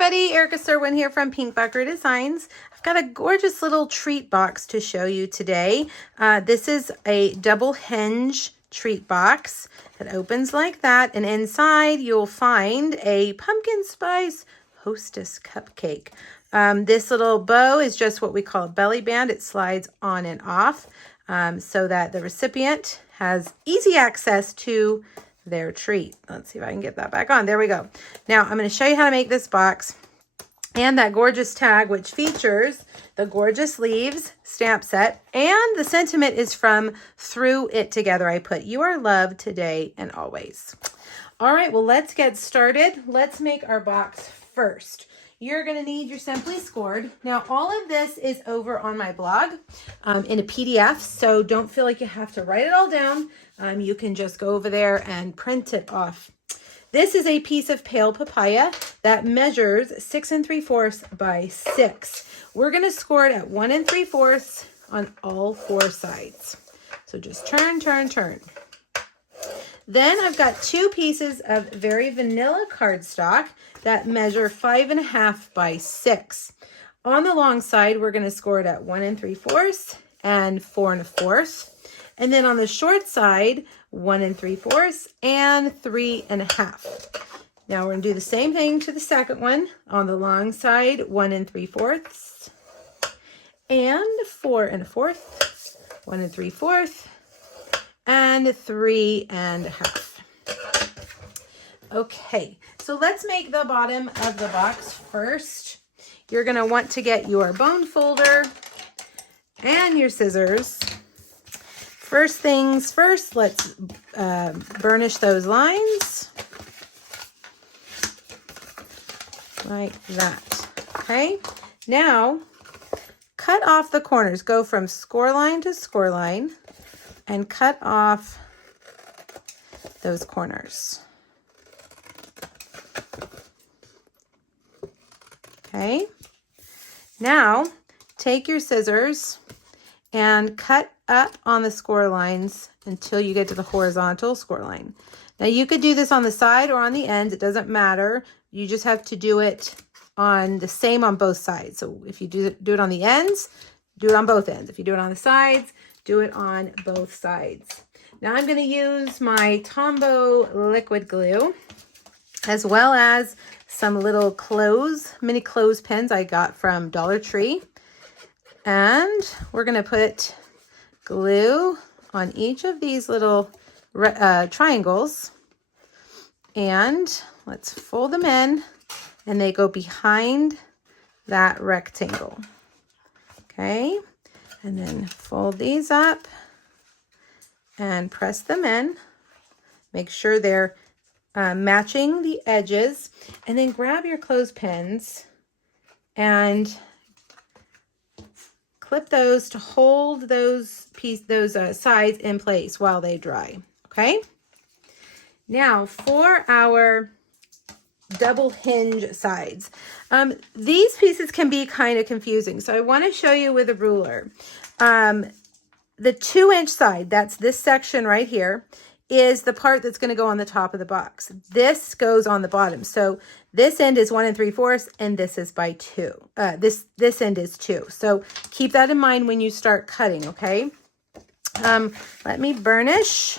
everybody, Erica Serwin here from Pink Bucker Designs. I've got a gorgeous little treat box to show you today. This is a double hinge treat box that opens like that, and inside you'll find a pumpkin spice Hostess cupcake. This little bow is just what we call a belly band. It slides on and off so that the recipient has easy access to their treat. Let's see if I can get that back on. There we go. Now I'm going to show you how to make this box and that gorgeous tag, which features the gorgeous leaves stamp set, and the sentiment is from Through It Together. I put, "You are loved today and always." All right, well, let's get started. Let's make our box first. You're going to need your Simply Scored. Now, all of this is over on my blog in a PDF, so don't feel like you have to write it all down. You can just go over there and print it off. This is a piece of pale papaya that measures 6 3/4 by 6. We're going to score it at 1 3/4 on all 4 sides. So just turn, turn, turn. Then I've got 2 pieces of very vanilla cardstock that measure 5 1/2 by 6. On the long side, we're going to score it at 1 3/4 and 4 1/4. And then on the short side, 1 3/4 and 3 1/2. Now we're going to do the same thing to the second one. On the long side, 1 3/4 and 4 1/4, 1 3/4 and 3 1/2. Okay, so let's make the bottom of the box first. You're going to want to get your bone folder and your scissors. First things first, let's burnish those lines like that. Okay, now cut off the corners. Go from score line to score line and cut off those corners. Okay, now take your scissors and cut up on the score lines until you get to the horizontal score line. Now you could do this on the side or on the ends, it doesn't matter. You just have to do it on the same on both sides. So if you do it on the ends, do it on both ends. If you do it on the sides, do it on both sides. Now I'm going to use my Tombow liquid glue, as well as some little mini clothespins I got from Dollar Tree. And we're going to put glue on each of these little triangles. And let's fold them in, and they go behind that rectangle. Okay, and then fold these up and press them in. Make sure they're matching the edges, and then grab your clothespins and clip those to hold those sides in place while they dry. Okay, now for our double hinge sides. These pieces can be kind of confusing, so I want to show you with a ruler. The 2-inch side, that's this section right here, is the part that's going to go on the top of the box. This goes on the bottom. So this end is 1 3/4 and this is by 2. This end is 2. So keep that in mind when you start cutting, okay? Let me burnish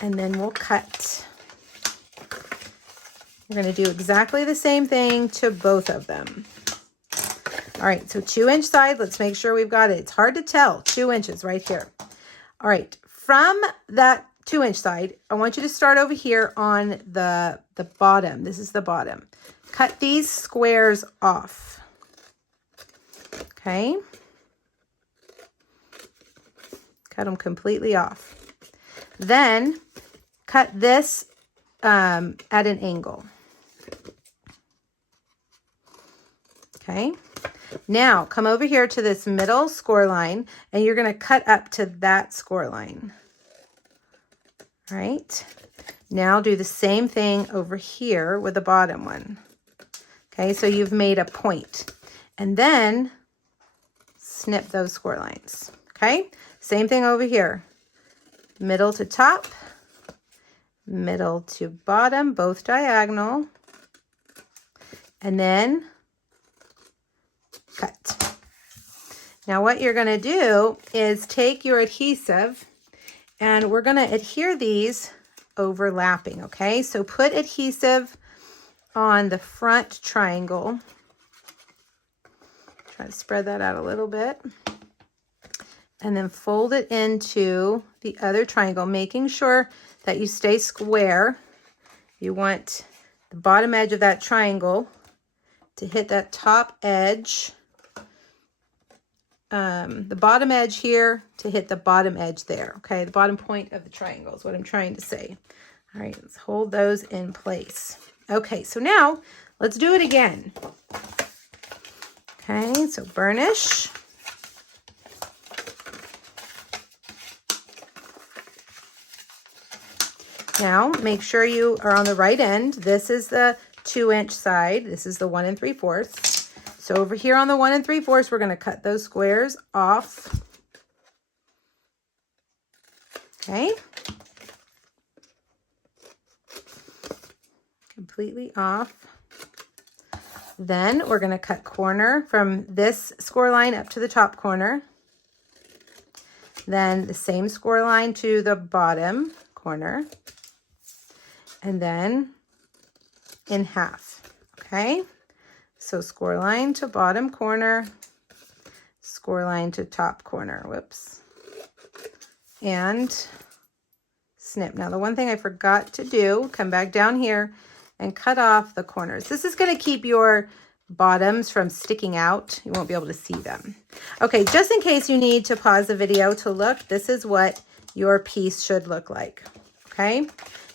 and then we'll cut. We're going to do exactly the same thing to both of them. All right, so 2-inch side, let's make sure we've got it. It's hard to tell, 2 inches right here. All right, from that 2-inch side, I want you to start over here on the bottom. This is the bottom. Cut these squares off. Okay. Cut them completely off. Then cut this at an angle. Okay. Now come over here to this middle score line, and you're going to cut up to that score line. All right. Now do the same thing over here with the bottom one. Okay, so you've made a point. And then snip those score lines. Okay, same thing over here. Middle to top, middle to bottom, both diagonal. and then cut. Now what you're going to do is take your adhesive, and we're going to adhere these overlapping, okay? So put adhesive on the front triangle. Try to spread that out a little bit. And then fold it into the other triangle, making sure that you stay square. You want the bottom edge of that triangle to hit that top edge. The bottom edge here to hit the bottom edge there, okay? The bottom point of the triangle is what I'm trying to say. All right, let's hold those in place. Okay, so now let's do it again. Okay, so burnish. Now, make sure you are on the right end. This is the 2-inch side. This is the 1 3/4. So over here on the 1 3/4, we're going to cut those squares off. Okay. Completely off. Then we're going to cut corner from this score line up to the top corner. Then the same score line to the bottom corner. And then in half, okay? So score line to bottom corner, score line to top corner, whoops. And snip. Now the one thing I forgot to do, come back down here and cut off the corners. This is going to keep your bottoms from sticking out. You won't be able to see them. Okay, just in case you need to pause the video to look, this is what your piece should look like, okay?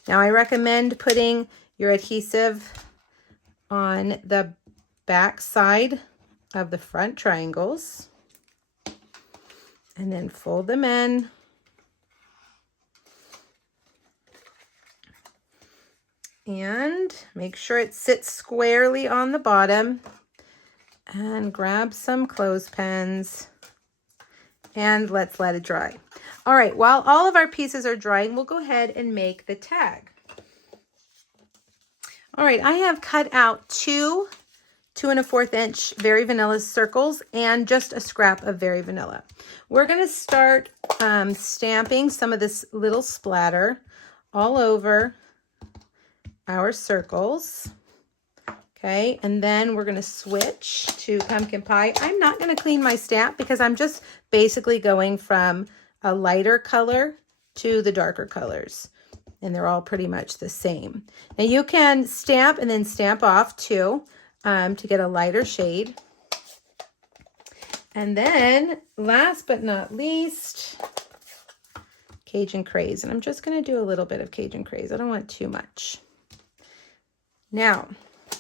Now I recommend putting your adhesive on the back side of the front triangles and then fold them in. And make sure it sits squarely on the bottom, and grab some clothespins and let's let it dry. All right, while all of our pieces are drying, we'll go ahead and make the tag. All right, I have cut out 2 2 1/4 inch Very Vanilla circles and just a scrap of Very Vanilla. We're going to start stamping some of this little splatter all over our circles. Okay, and then we're going to switch to pumpkin pie. I'm not going to clean my stamp because I'm just basically going from a lighter color to the darker colors. And they're all pretty much the same. Now you can stamp and then stamp off too to get a lighter shade. And then last but not least, Cajun Craze. And I'm just going to do a little bit of Cajun Craze. I don't want too much. Now,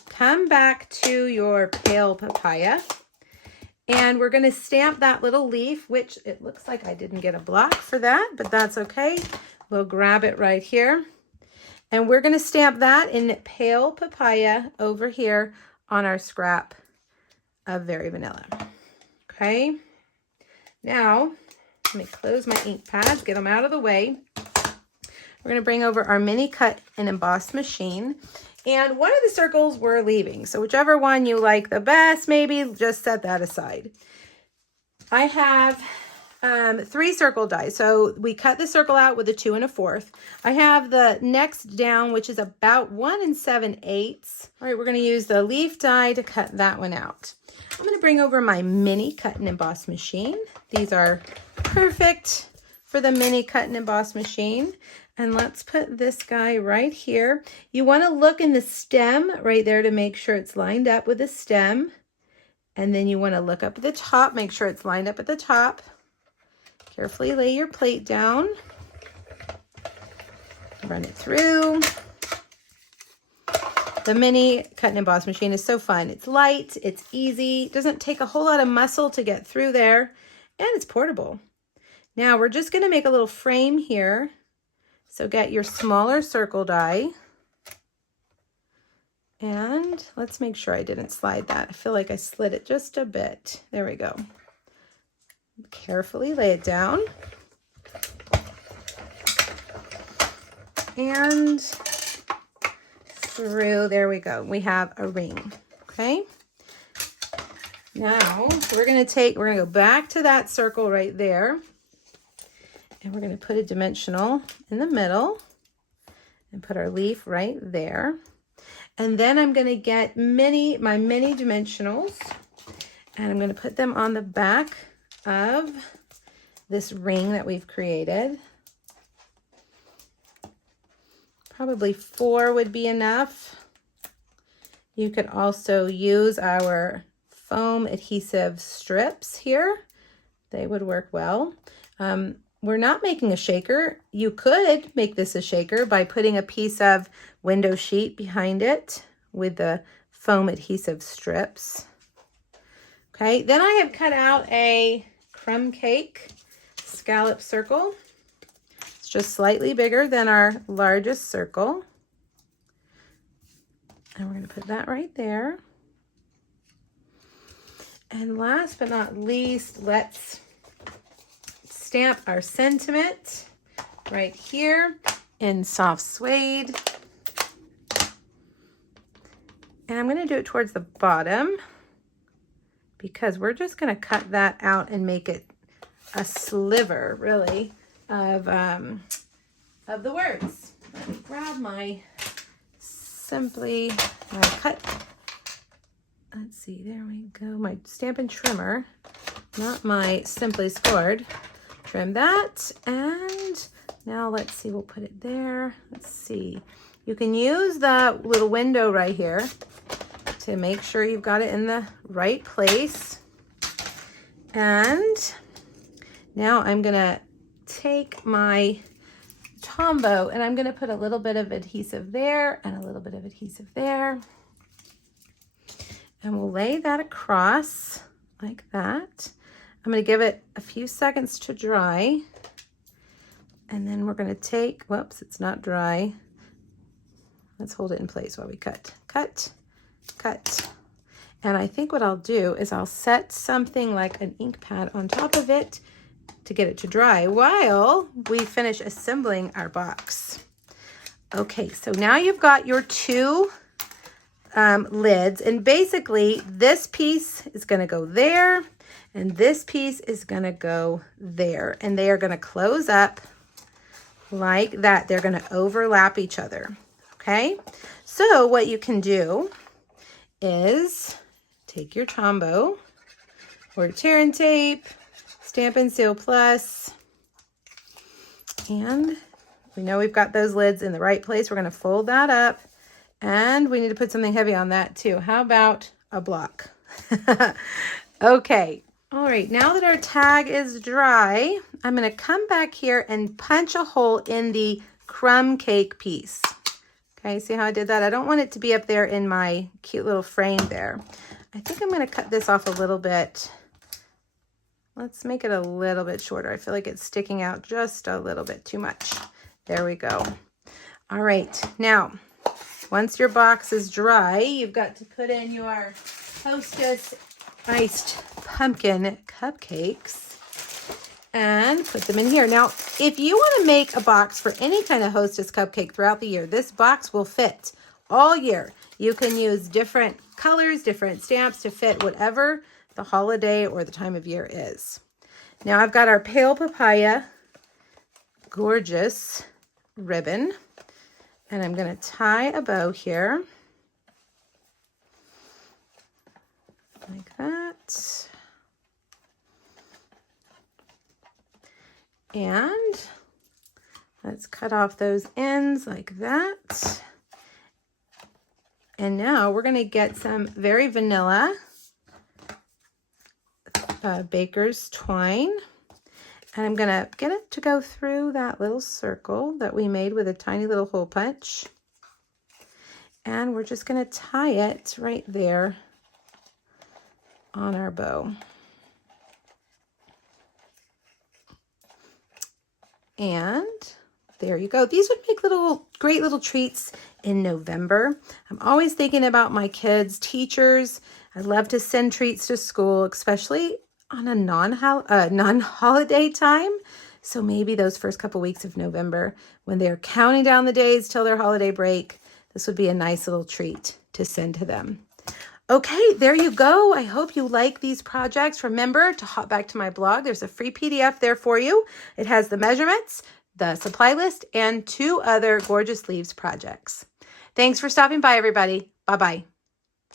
come back to your pale papaya, and we're going to stamp that little leaf, which it looks like I didn't get a block for that, but that's okay. We'll grab it right here, and we're going to stamp that in pale papaya over here on our scrap of Very Vanilla. Okay, now let me close my ink pads, get them out of the way. We're going to bring over our mini cut and emboss machine. And one of the circles we're leaving. So whichever one you like the best, maybe just set that aside. I have 3 circle dies. So we cut the circle out with a 2 1/4. I have the next down, which is about 1 7/8. All right, we're going to use the leaf die to cut that one out. I'm going to bring over my mini cut and emboss machine. These are perfect for the mini cut and emboss machine. And let's put this guy right here. You want to look in the stem right there to make sure it's lined up with the stem. And then you want to look up at the top, make sure it's lined up at the top. Carefully lay your plate down. Run it through. The mini cut and emboss machine is so fun. It's light, it's easy, it doesn't take a whole lot of muscle to get through there, and it's portable. Now we're just going to make a little frame here. So get your smaller circle die, and let's make sure I didn't slide that. I feel like I slid it just a bit. There we go. Carefully lay it down. And through, there we go. We have a ring, Okay. Now we're going to go back to that circle right there. And we're going to put a dimensional in the middle and put our leaf right there. And then I'm going to get my mini dimensionals, and I'm going to put them on the back of this ring that we've created. Probably 4 would be enough. You could also use our foam adhesive strips here. They would work well. We're not making a shaker. You could make this a shaker by putting a piece of window sheet behind it with the foam adhesive strips. Okay, then I have cut out a crumb cake scallop circle. It's just slightly bigger than our largest circle. And we're going to put that right there. And last but not least, let's stamp our sentiment right here in soft suede. And I'm going to do it towards the bottom because we're just going to cut that out and make it a sliver, really, of the words. Let me grab my cut. Let's see, there we go. My Stampin' Trimmer, not my Simply Scored. Trim that, and now let's see, we'll put it there. Let's see. You can use the little window right here to make sure you've got it in the right place. And now I'm gonna take my Tombow and I'm gonna put a little bit of adhesive there and a little bit of adhesive there. And we'll lay that across like that. I'm going to give it a few seconds to dry. And then we're going to take, whoops, it's not dry. Let's hold it in place while we cut. Cut, cut. And I think what I'll do is I'll set something like an ink pad on top of it to get it to dry while we finish assembling our box. Okay, so now you've got your 2 lids, and basically this piece is going to go there and this piece is going to go there, and they are going to close up like that. They're going to overlap each other. Okay, so what you can do is take your Tombow or tear and tape, Stampin' Seal Plus, and we know we've got those lids in the right place. We're going to fold that up. And we need to put something heavy on that too. How about a block? Okay. All right. Now that our tag is dry, I'm going to come back here and punch a hole in the crumb cake piece. Okay. See how I did that? I don't want it to be up there in my cute little frame there. I think I'm going to cut this off a little bit. Let's make it a little bit shorter. I feel like it's sticking out just a little bit too much. There we go. All right. Now, once your box is dry, you've got to put in your Hostess iced pumpkin cupcakes and put them in here. Now, if you want to make a box for any kind of Hostess cupcake throughout the year, this box will fit all year. You can use different colors, different stamps to fit whatever the holiday or the time of year is. Now, I've got our Pale Papaya gorgeous ribbon. And I'm going to tie a bow here, like that. And let's cut off those ends like that. And now we're going to get some very vanilla baker's twine. And I'm going to get it to go through that little circle that we made with a tiny little hole punch. And we're just going to tie it right there on our bow. And there you go. These would make great little treats in November. I'm always thinking about my kids, teachers. I love to send treats to school, especially on a non-holiday time. So maybe those first couple weeks of November when they're counting down the days till their holiday break, this would be a nice little treat to send to them. Okay, there you go. I hope you like these projects. Remember to hop back to my blog. There's a free PDF there for you. It has the measurements, the supply list, and 2 other gorgeous leaves projects. Thanks for stopping by, everybody. Bye-bye.